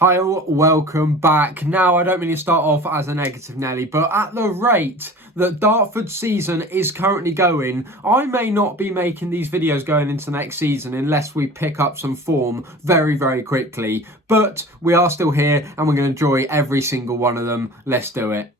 Hi all, welcome back. Now, I don't mean to start off as a negative Nelly, but at the rate that Dartford's season is currently going, I may not be making these videos going into next season unless we pick up some form very, very quickly. But we are still here and we're going to enjoy every single one of them. Let's do it.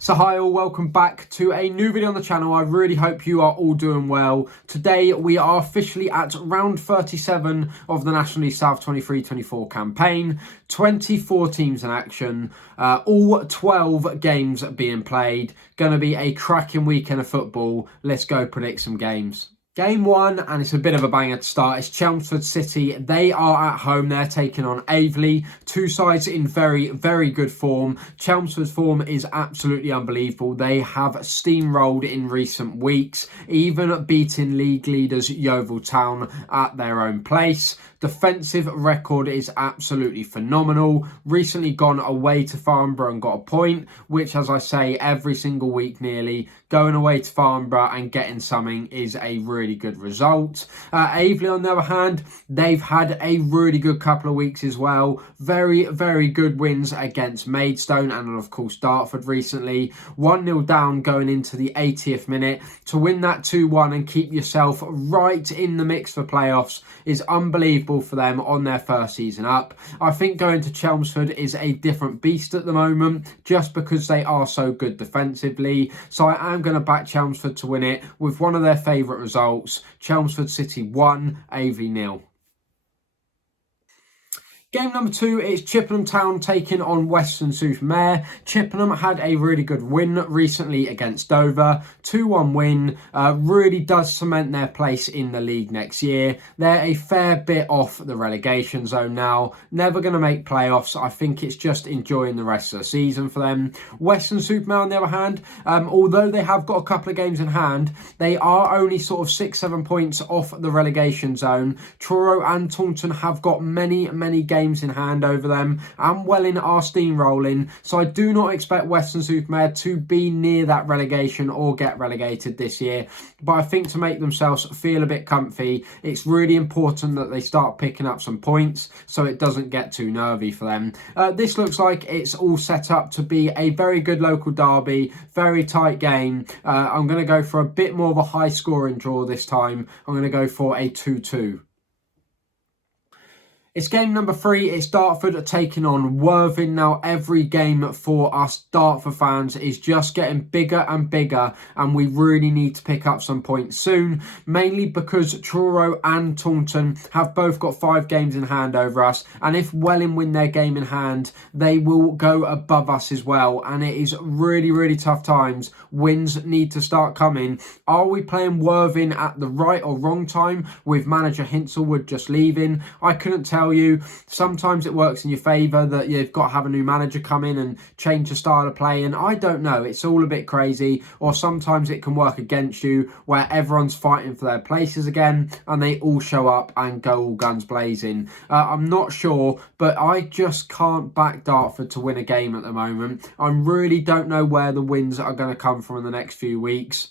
So hi all, welcome back to a new video on the channel. I really hope you are all doing well. Today we are officially at round 37 of the National League South 23-24 campaign. 24 teams in action, all 12 games being played. Going to be a cracking weekend of football. Let's go predict some games. Game one, and it's a bit of a banger to start, is Chelmsford City. They are at home. They're taking on Aveley. Two sides in very, very good form. Chelmsford's form is absolutely unbelievable. They have steamrolled in recent weeks, even beating league leaders Yeovil Town at their own place. Defensive record is absolutely phenomenal. Recently gone away to Farnborough and got a point, which, as I say, every single week nearly, going away to Farnborough and getting something is a really good result. Aveley, on the other hand, they've had a really good couple of weeks as well. Very, very good wins against Maidstone and, of course, Dartford recently. 1-0 down going into the 80th minute. To win that 2-1 and keep yourself right in the mix for playoffs is unbelievable for them on their first season up. I think going to Chelmsford is a different beast at the moment just because they are so good defensively. So I am going to back Chelmsford to win it with one of their favourite results. Chelmsford City 1, Aveley 0. Game number two is Chippenham Town taking on Weston-super-Mare. Chippenham had a really good win recently against Dover. 2-1 win. Really does cement their place in the league next year. They're a fair bit off the relegation zone now. Never going to make playoffs. I think it's just enjoying the rest of the season for them. Weston-super-Mare, on the other hand, although they have got a couple of games in hand, they are only sort of 6-7 points off the relegation zone. Truro and Taunton have got many games in hand over them, and Welling are steamrolling, so I do not expect Weston-super-Mare to be near that relegation or get relegated this year. But I think to make themselves feel a bit comfy, it's really important that they start picking up some points so it doesn't get too nervy for them. This looks like it's all set up to be a very good local derby, very tight game. I'm going to go for a bit more of a high scoring draw this time. I'm going to go for a 2-2. It's game number three. It's Dartford taking on Worthing. Now, every game for us Dartford fans is just getting bigger and bigger, and we really need to pick up some points soon, mainly because Truro and Taunton have both got 5 games in hand over us, and if Welling win their game in hand, they will go above us as well, and it is really tough times. Wins need to start coming. Are we playing Worthing at the right or wrong time with manager Hinselwood just leaving? I couldn't tell you. Sometimes it works in your favour that you've got to have a new manager come in and change the style of play, and I don't know, it's all a bit crazy. Or sometimes it can work against you where everyone's fighting for their places again and they all show up and go all guns blazing. I'm not sure, but I just can't back Dartford to win a game at the moment. I really don't know where the wins are going to come from in the next few weeks.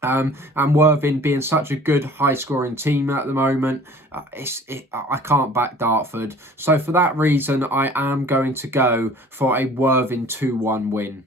And Worthing being such a good high-scoring team at the moment, I can't back Dartford. So for that reason, I am going to go for a Worthing 2-1 win.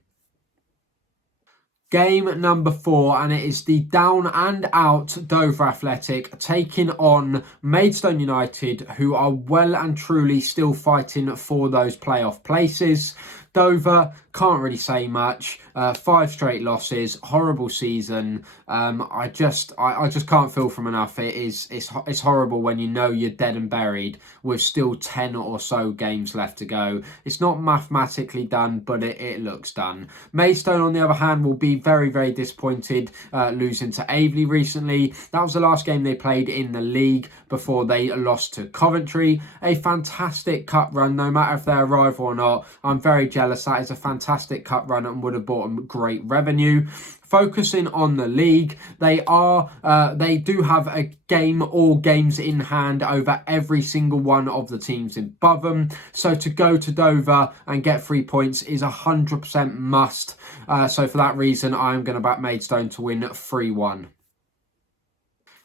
Game number 4, and it is the down and out Dover Athletic taking on Maidstone United, who are well and truly still fighting for those playoff places. Dover, can't really say much. 5 straight losses, horrible season. I just can't feel from enough. It's horrible when you know you're dead and buried with still 10 or so games left to go. It's not mathematically done, but it looks done. Maidstone, on the other hand, will be very disappointed losing to Aveley recently. That was the last game they played in the league before they lost to Coventry. A fantastic cup run, no matter if they're a rival or not. I'm very jealous. That is a fantastic cup run and would have brought them great revenue. Focusing on the league, they do have a game or games in hand over every single one of the teams above them. So to go to Dover and get 3 points is 100% must. So for that reason, I'm going to back Maidstone to win 3-1.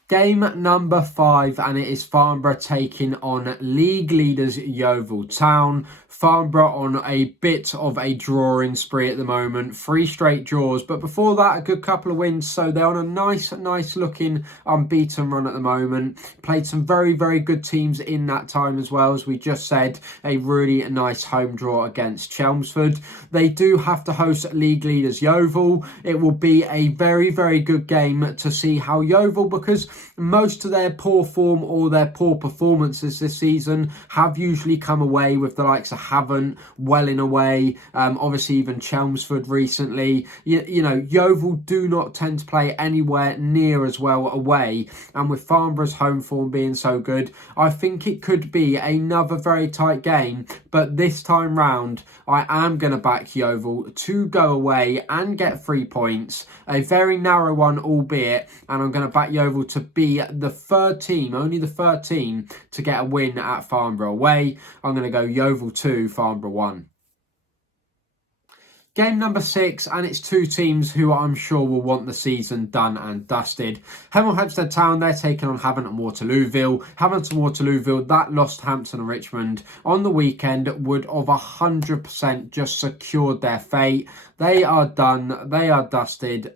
Game number 5, and it is Farnborough taking on league leaders Yeovil Town. Farnborough on a bit of a drawing spree at the moment, 3 straight draws, but before that a good couple of wins, so they're on a nice looking unbeaten run at the moment. Played some very good teams in that time as well, as we just said, a really nice home draw against Chelmsford. They do have to host league leaders Yeovil. It will be a very good game to see how Yeovil, because most of their poor form or their poor performances this season have usually come away with the likes of Havant, Welling away, obviously even Chelmsford recently. You know, Yeovil do not tend to play anywhere near as well away, and with Farnborough's home form being so good, I think it could be another very tight game. But this time round, I am going to back Yeovil to go away and get 3 points. A very narrow one, albeit, and I'm going to back Yeovil to be the third team, only the third team, to get a win at Farnborough away. I'm going to go Yeovil 2, Farnborough 1. Game number 6, and it's 2 teams who I'm sure will want the season done and dusted. Hemel Hempstead Town, they're taking on Havant and Waterlooville. Havant and Waterlooville, that lost Hampton and Richmond on the weekend, would have 100% just secured their fate. They are done, they are dusted.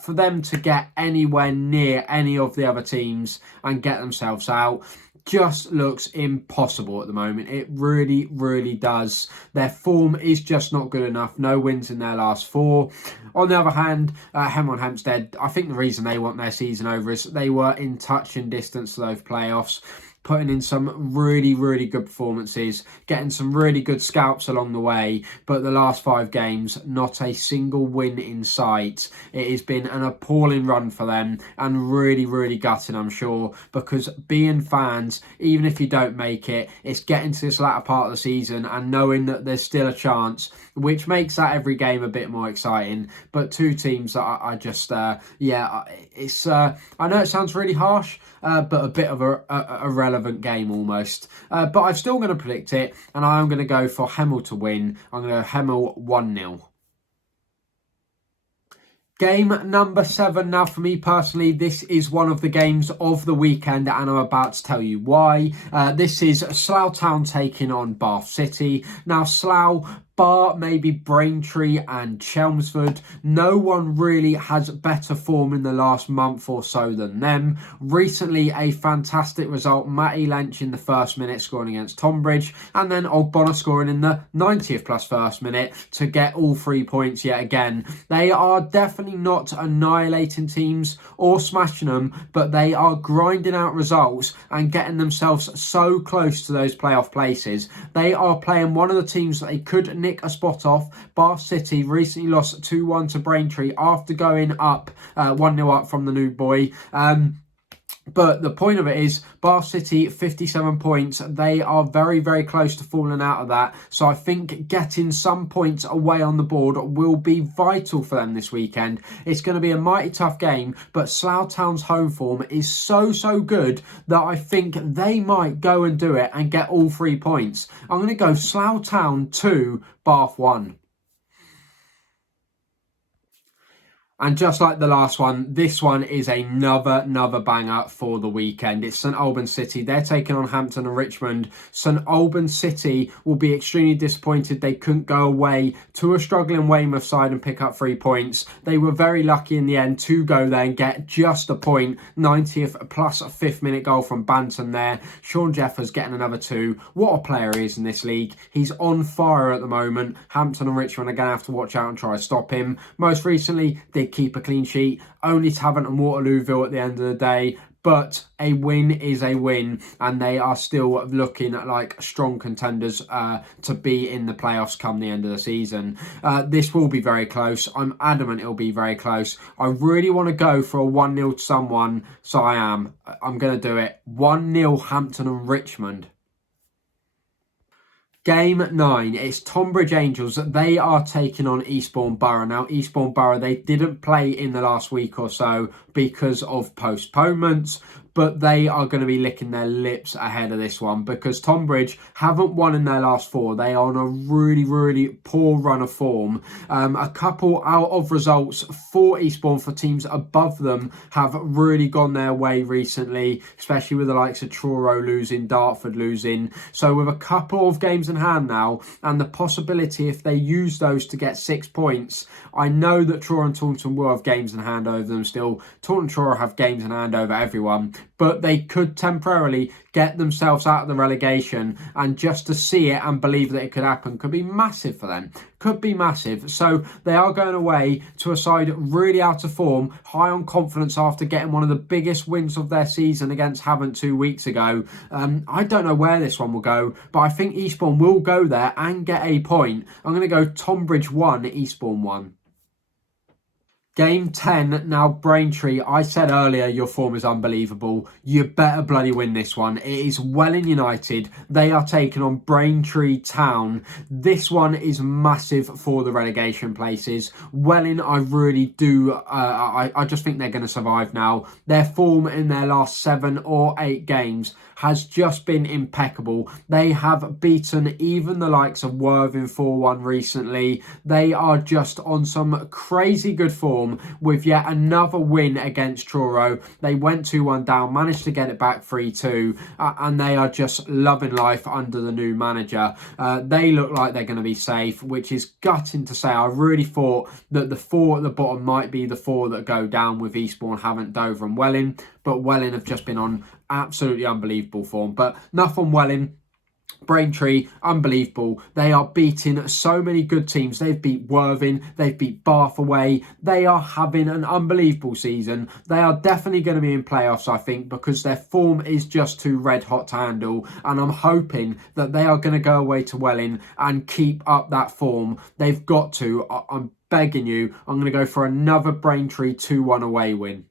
For them to get anywhere near any of the other teams and get themselves out just looks impossible at the moment. It really does. Their form is just not good enough. No wins in their last 4. On the other hand, Hemel and Hempstead, I think the reason they want their season over is they were in touch and distance to those playoffs, putting in some really good performances, getting some really good scalps along the way, but the last 5 games, not a single win in sight. It has been an appalling run for them, and really gutting, I'm sure, because being fans, even if you don't make it, it's getting to this latter part of the season and knowing that there's still a chance, which makes that every game a bit more exciting. But 2 teams that I just, it's, I know it sounds really harsh, but a bit of a relevant game almost. But I'm still going to predict it, and I'm going to go for Hemel to win. I'm going to go Hemel 1-0. Game number 7. Now, for me personally, this is one of the games of the weekend, and I'm about to tell you why. This is Slough Town taking on Bath City. Now, Slough, bar maybe Braintree and Chelmsford, no one really has better form in the last month or so than them. Recently, a fantastic result, Matty Lench in the first minute scoring against Tonbridge, and then Ogbonna scoring in the 90th plus first minute to get all 3 points yet again. They are definitely not annihilating teams or smashing them, but they are grinding out results and getting themselves so close to those playoff places. They are playing one of the teams that they could nick a spot off. Bath City recently lost 2-1 to Braintree after going up 1-0 up from the new boy. But the point of it is, Bath City, 57 points. They are very close to falling out of that. So I think getting some points away on the board will be vital for them this weekend. It's going to be a mighty tough game, but Slough Town's home form is so good that I think they might go and do it and get all 3 points. I'm going to go Slough Town 2, Bath 1. And just like the last one, this one is another banger for the weekend. It's St Albans City. They're taking on Hampton and Richmond. St Albans City will be extremely disappointed they couldn't go away to a struggling Weymouth side and pick up 3 points. They were very lucky in the end to go there and get just a point. 90th plus a 5th minute goal from Banton there. Sean Jeffers getting another 2. What a player he is in this league. He's on fire at the moment. Hampton and Richmond are going to have to watch out and try to stop him. Most recently, they keep a clean sheet, only to Havant and Waterlooville at the end of the day, but a win is a win, and they are still looking like strong contenders to be in the playoffs come the end of the season. This will be very close. I'm adamant it'll be very close. I really want to go for a 1-0 to someone, so I'm going to do it. 1-0 Hampton and Richmond. Game 9, it's Tonbridge Angels. They are taking on Eastbourne Borough. Now, Eastbourne Borough, they didn't play in the last week or so because of postponements, but they are going to be licking their lips ahead of this one because Tonbridge haven't won in their last 4. They are on a really, really poor run of form. A couple out of results for Eastbourne for teams above them have really gone their way recently, especially with the likes of Truro losing, Dartford losing. So with a couple of games in hand now, and the possibility if they use those to get 6 points, I know that Truro and Taunton will have games in hand over them still. Taunton and Truro have games in hand over everyone, but they could temporarily get themselves out of the relegation, and just to see it and believe that it could happen could be massive for them. Could be massive. So they are going away to a side really out of form, high on confidence after getting one of the biggest wins of their season against Havant 2 weeks ago. I don't know where this one will go, but I think Eastbourne will go there and get a point. I'm going to go Tonbridge 1, Eastbourne 1. Game 10, now Braintree. I said earlier your form is unbelievable. You better bloody win this one. It is Welling United. They are taking on Braintree Town. This one is massive for the relegation places. Welling, I really do. I just think they're going to survive now. Their form in their last 7 or 8 games has just been impeccable. They have beaten even the likes of Worthing 4-1 recently. They are just on some crazy good form with yet another win against Truro. They went 2-1 down, managed to get it back 3-2, and they are just loving life under the new manager. They look like they're going to be safe, which is gutting to say. I really thought that the 4 at the bottom might be the 4 that go down with Eastbourne, Havant, Dover and Welling, but Welling have just been on absolutely unbelievable form. But enough on Welling. Braintree, unbelievable. They are beating so many good teams. They've beat Worthing, they've beat Bath away. They are having an unbelievable season. They are definitely going to be in playoffs, I think, because their form is just too red hot to handle. And I'm hoping that they are going to go away to Welling and keep up that form. They've got to. I'm begging you. I'm going to go for another Braintree 2-1 away win.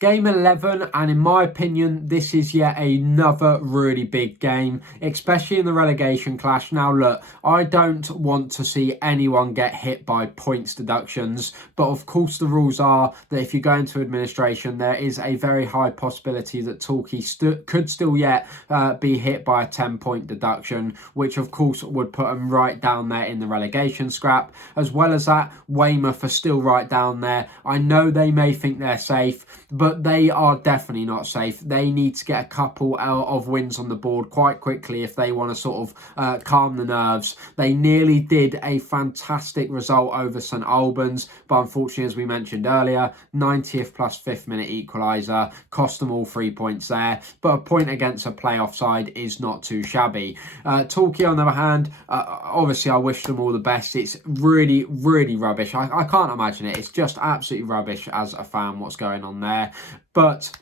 Game 11, and in my opinion, this is yet another really big game, especially in the relegation clash. Now, look, I don't want to see anyone get hit by points deductions, but of course the rules are that if you go into administration, there is a very high possibility that Torquay could still yet be hit by a 10-point deduction, which of course would put them right down there in the relegation scrap. As well as that, Weymouth are still right down there. I know they may think they're safe, but they are definitely not safe. They need to get a couple of wins on the board quite quickly if they want to sort of calm the nerves. They nearly did a fantastic result over St Albans, but unfortunately, as we mentioned earlier, 90th plus 5th minute equaliser cost them all 3 points there, but a point against a playoff side is not too shabby. Torquay, on the other hand, obviously I wish them all the best. It's really, really rubbish. I can't imagine it. It's just absolutely rubbish as a fan what's going on there. But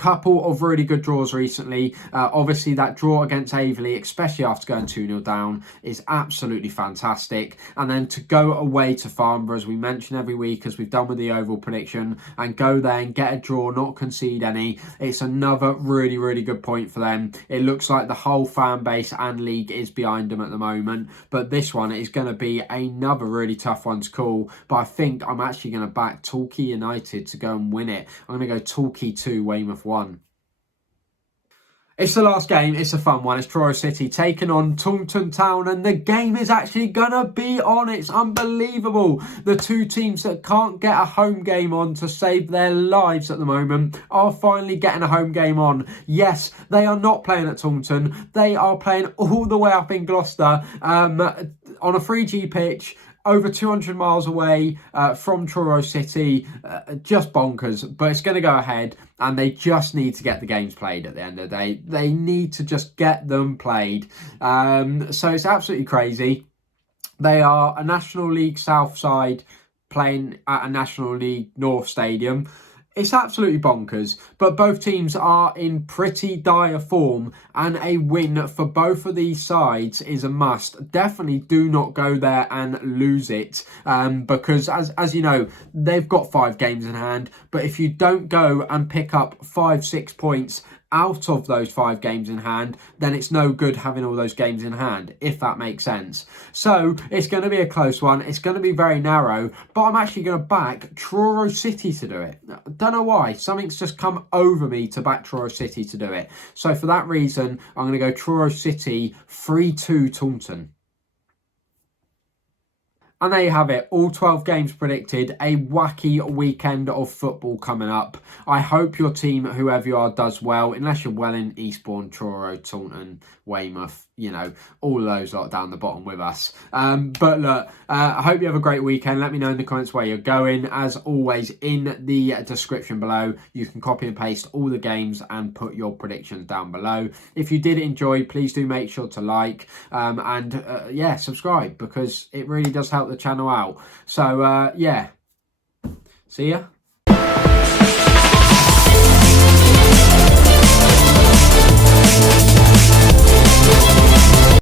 couple of really good draws recently. Obviously that draw against Aveley, especially after going 2-0 down, is absolutely fantastic. And then to go away to Farnborough, as we mention every week, as we've done with the Yeovil prediction, and go there and get a draw, not concede any, it's another really, really good point for them. It looks like the whole fan base and league is behind them at the moment, but this one is going to be another really tough one to call. But I think I'm actually going to back Torquay United to go and win it. I'm going to go Torquay 2, Weymouth 1. It's the last game. It's a fun one. It's Truro City taking on Taunton Town, and the game is actually going to be on. It's unbelievable. The two teams that can't get a home game on to save their lives at the moment are finally getting a home game on. Yes, they are not playing at Taunton. They are playing all the way up in Gloucester on a 3G pitch, over 200 miles away from Truro City. Just bonkers, but it's going to go ahead, and they just need to get the games played at the end of the day. They need to just get them played. So it's absolutely crazy. They are a National League South side playing at a National League North stadium. It's absolutely bonkers, but both teams are in pretty dire form, and a win for both of these sides is a must. Definitely do not go there and lose it, because as you know, they've got 5 games in hand, but if you don't go and pick up 5-6 points out of those 5 games in hand, then it's no good having all those games in hand, if that makes sense. So it's going to be a close one. It's going to be very narrow, but I'm actually going to back Truro City to do it. Don't know why. Something's just come over me to back Truro City to do it. So for that reason, I'm going to go Truro City 3-2 Taunton. And there you have it, all 12 games predicted, a wacky weekend of football coming up. I hope your team, whoever you are, does well, unless you're well in Eastbourne, Truro, Taunton, Weymouth, you know, all of those lot down the bottom with us. But look, I hope you have a great weekend. Let me know in the comments where you're going. As always, in the description below, you can copy and paste all the games and put your predictions down below. If you did enjoy, please do make sure to like and yeah, subscribe, because it really does help the channel out. So yeah, see ya.